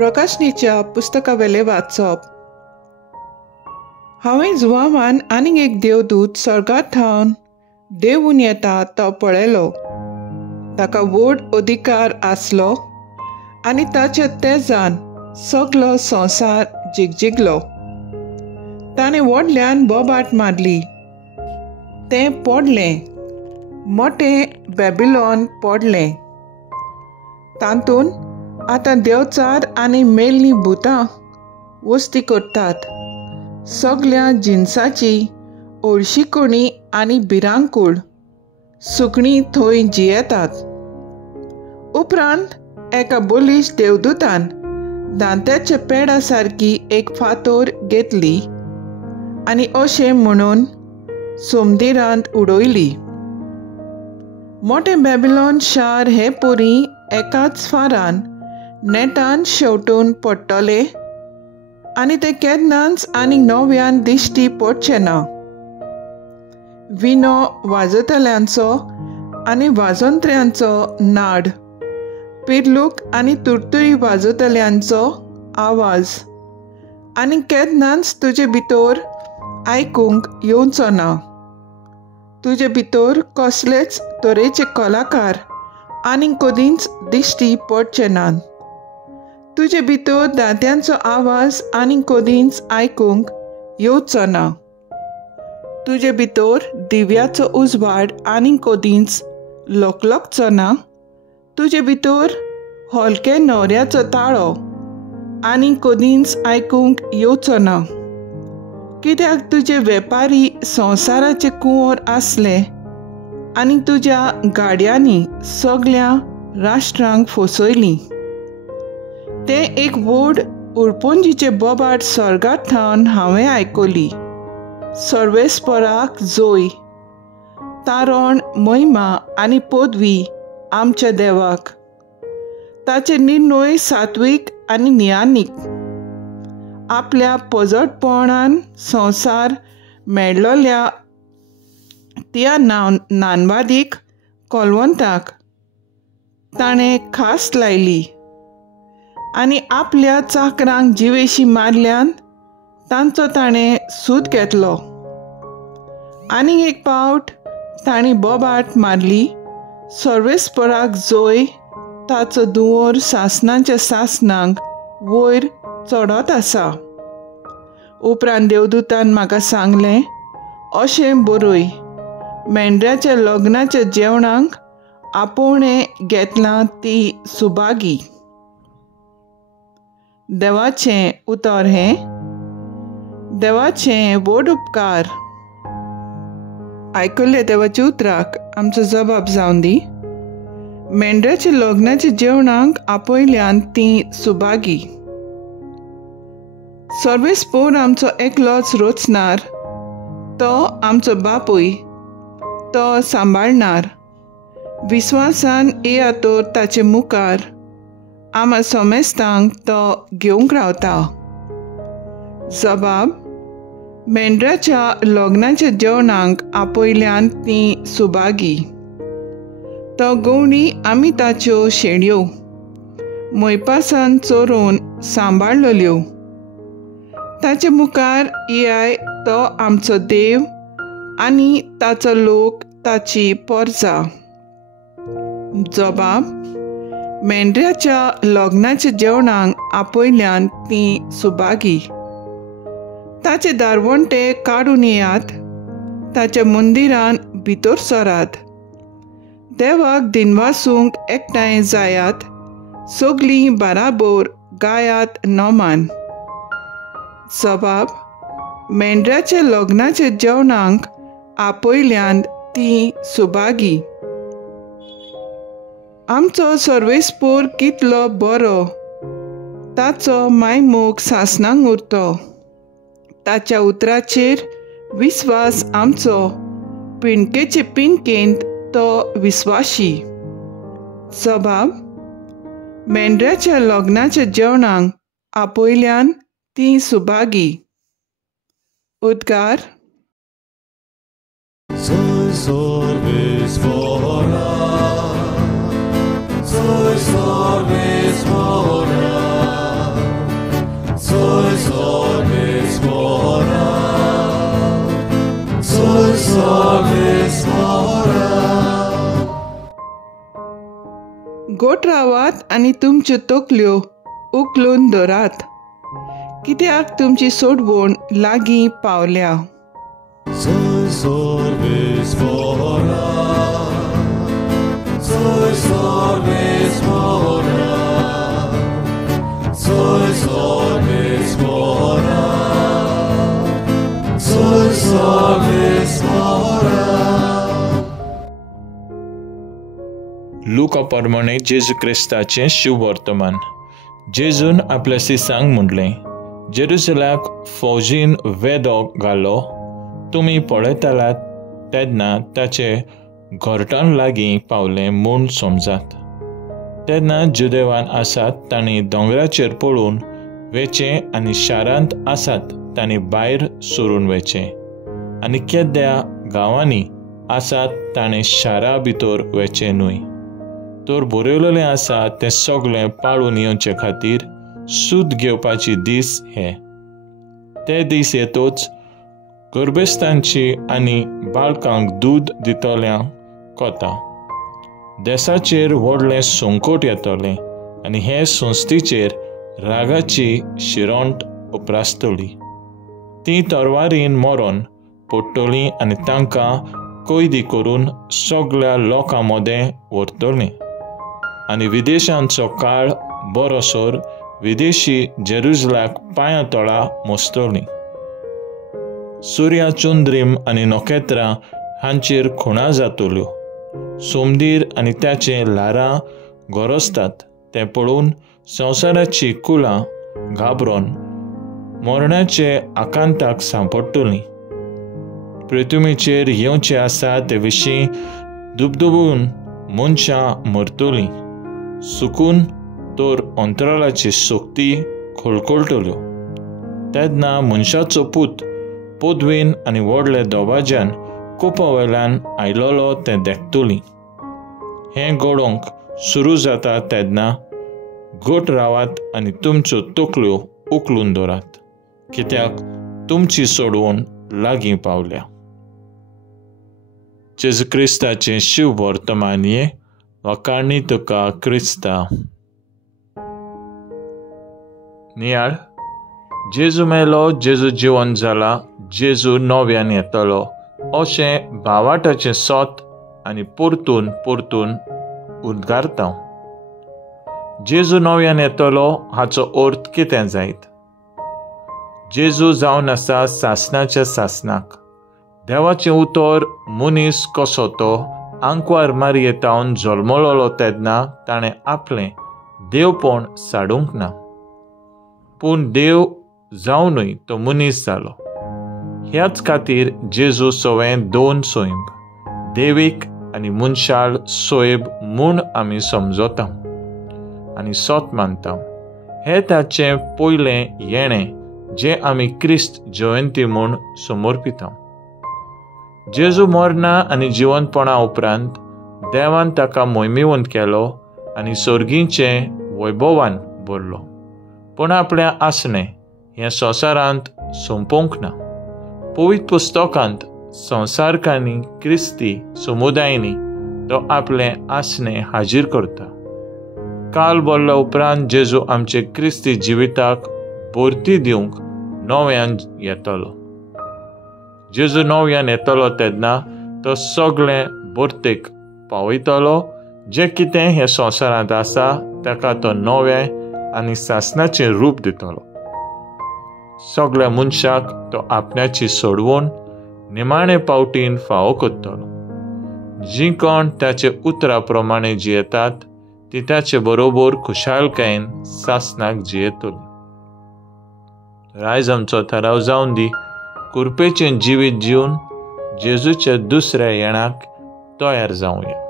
प्रकाशनीच्या पुस्तकावेले वाचप. हांवें जुवामान आनीक एक देवदूत सर्गांत थावन देंवून येता तो पळयलो. ताका व्हड अधिकार आसलो आनी ताच्या तेजान सगलो संवसार जिगजिगलो. ताणें व्हडल्यान बोबाट मारली. तें पडलें, मोटें बॅबिलॉन पडलें. तातूंत आतां देवचार आनी मेल्लीं भुतां वस्ती करतात. सगल्या जिन्साची ओळशीकोणी आनी भिरांकूळ सुकणीं थंय जियेतात. उपरांत एका बोलीश देवदूतान दांत्याच्या पेडा सारकी एक फातर घेतली आनी अशें म्हणून सोमदिरांत उडयली. मोटें बॅबिलॉन शार हे पोरी एकाच फारान नेटान शेवटून पडटले आनी ते केन्नाच आनीक नव्यान दिश्टी पडचे ना. विणो वाजयतल्यांचो आनी वाजोंत्र्यांचो नाड, पिर्लूक आनी तुरतुरी वाजयतल्यांचो आवाज आनी केन्नाच तुजे भितर आयकूंक येवचो ना. तुजे भितर कसलेच तरेचे कलाकार आनीक कदींच दिश्टी पडचे नात. तुजे भितर दांत्यांचो आवाज आनीक कदींच आयकूंक येवचो ना. तुजे भितर दिव्याचो उजवाड आनीक कदींच लोकलोकचो ना. तुजे भितर हलके न्हवऱ्याचो ताळो आनीक कदींच आयकूंक येवचो ना. कित्याक तुजे वेपारी संवसाराचे कुंवर आसले आनी तुज्या गाडयांनी सगळ्या राष्ट्रांक फसयलीं. तें एक व्हड उरपोंजीचे बोबाट सर्गांत थावन हांवें आयकली. सर्वेस्पराक जोय, तारण, महिमा आनी पदवी आमच्या देवाक. ताचे निर्णय सात्वीक आनी नियानीक. आपल्या पजडपणान संवसार मेळ्ळल्या त्या नानवादीक कोलवंताक ताणें खास लायली आनी आपल्या चाकरांक जिवेशी मारल्यान तांचो ताणें सूद घेतलो. आनीक एक पावट ताणें बोबाट मारली. सर्वेस्पराक जोय, ताचो दुवर सासणाच्या सासणांक वयर चडत आसा. उपरांत देवदूतान म्हाका सांगलें, अशें बरय, मेंढऱ्याच्या लग्नाच्या जेवणाक आपोवणें घेतलां ती सुभागी. देवाचें उतर हें. देवाचें व्हड उपकार. आयकल्ल्या देवाच्या उतराक आमचो जबाब जावन दी. मेंढऱ्याच्या लग्नाच्या जेवणाक आपयल्यान ती सुभागी. सर्वेस्पर आमचो एकलोच रोचणार. तो आमचो बापूय. तो सांबाळणार. विस्वासान येया तर ताचे मुखार आम्हा सोमेस्तांक तो घेवंक रावता. जबाब: मेंढऱ्याच्या लग्नाच्या जेवणाक आपयल्यान ती सुभागी. तो गवणी आमी ताच्यो शेणयो मैपासान चोरून सांबाळलोल्यो. ताचे मुखार येयाय तो आमचो देव आनी ताचो लोक ताची परजा. जबाब: मेंढऱ्याच्या लग्नाच्या जेवणाक आपयल्यान ती सुभागी. ताचे दारवंटे काडून येयात. ताच्या मंदिरान भितर सरात. देवाक दिनवासूंक एकठांय जायात. सगळीं बाराबर गायात नोमान. जबाब: मेंढऱ्याच्या लग्नाच्या जेवणाक आपयल्यान ती सुभागी. आमचो सर्वेस्पर कितलो बरो. ताचो मायमोग सासणांक उरतो. ताच्या उतराचेर विस्वास आमचो. पिणकेचे पिणकेंत तो विस्वाशी. जबाब: मेंढऱ्याच्या लग्नाच्या जेवणाक आपयल्यान ती सुभागी. उद्गार. Soy sorbe svora, गोट रावात आनी तुमच्यो तकल्यो उखलून दवरात, कित्याक तुमची सोडवण लागीं पावल्या. लुका प्रमाणे जेजू क्रिस्ताचें शुभ वर्तमान. जेजून आपल्या सिसांक म्हणलें, जेरुसलाक फौजीन वेदो घालो, तुमी पळयतालात तेन्ना ताचे घोरटान लागीं पावलें म्हूण समजात. तेन्ना जुदेवान आसात तांणी दोंगराचेर पळोवन वेचें आनी शारांत आसात तांणी भायर सरून वेचें आनी केद्या गांवांनी आसात ताणें शारा भितर वेचें न्हय. तर बरयलेलें आसा तें सगळें पाळून येवचे खातीर सूद घेवपाची दीस हे. ते दीस येतोच गर्भस्थांची आनी बाळकांक दूद दितल्यांक कोता. देशाचेर व्हडलें संकट येतलें आनी हे संस्थेचेर रागाची शिरोंट उप्रासतली. ती तरवारीन मरोन पडटलीं आनी तांकां कैदी करून सगळ्या लोकां मदें व्हरतलीं. आनी विदेशांचो काळ बरोसोर विदेशी जेरुसलाक पांयां तळा मोस्तलीं. सुर्या चंद्रीम आनी नखेत्रां हांचेर खुणा जातल्यो. सोमदीर आनी त्याचे ल्हारां गरजतात तें पळोवन संवसाराची कुलां घाबरोन मरणाचे आकांताक सांपडटलीं. पृथ्वीचेर येवचें आसा ते विशीं दुबदुबून मनशां मरतलीं. सुकून तर अंतराळाची शक्ती खळखळटल्यो. तेन्ना मनशाचो पूत पदवेन आनी व्हडले दबाज्यान कोपा वयल्यान आयलोलो तें देखतलीं. हें घडोवंक सुरू जाता तेन्ना घट रावात आनी तुमच्यो तकल्यो उखलून दवरात, कित्याक तुमची सोडवण लागीं पावल्या. जेजू क्रिस्ताचें शुभ वर्तमान हे. वखाणी तुका क्रिस्ता. नियाळ. जेजू मेलो, जेजू जिवंत जाला, जेजू नव्यान येतलो अशें भावाटाचें सोत आनी परतून परतून उद्गारता. जेजू नव्यान येतलो हाचो अर्थ कितें जायत? जेजू जावन आसा सासणाच्या सासणाक. देवाचें उतर मनीस कसो तो आंकवार मारयेतावन जल्मलोलो तेन्ना ताणें आपलें देवपण साडूंक ना, पूण देव जावनूय तो मनीस जालो. ह्याच खातीर जेजू सवें दोन सोयंब, देवीक आनी मनशाळ सोयब म्हूण आमी समजता आनी सोत मानता. हें ताचें पयलें येणें जें आमी क्रिस्त जयंती म्हूण समर्पिता. जेजू मरणा आनी जिवंतपणा उपरांत देवान ताका मोहिमेवंत केलो आनी सर्गीचें वैभवान भरलो. पूण आपल्या आसणें हें संवसारांत सोंपोवंक ना. पवित्र पुस्तकांत संवसारकांनी क्रिस्ती समुदायांनी तो आपलें आसणें हाजीर करता. काल भरल्या उपरांत जेजू आमचे क्रिस्ती जिविताक भरती दिवंक नव्यान येतलो. जेजू नव्यान येतलो तेन्ना तो सगळें भरतेक पावयतलो. जें कितें हे संवसारांत आसा ताका तो नवें आनी सासणाचें रूप दितलो. सगळ्या मनशाक तो आपणाची सोडवण निमाणे पावटीन फावो करतलो. जीं कोण ताचे उतरा प्रमाणे जियेतात ती ताचे बरोबर खुशालकायेन सासणाक जियेतली. आयज आमचो थाराव जावन दी कुरपेचें जिवीत जिवन जेजूच्या दुसऱ्या येणाक तयार जावया.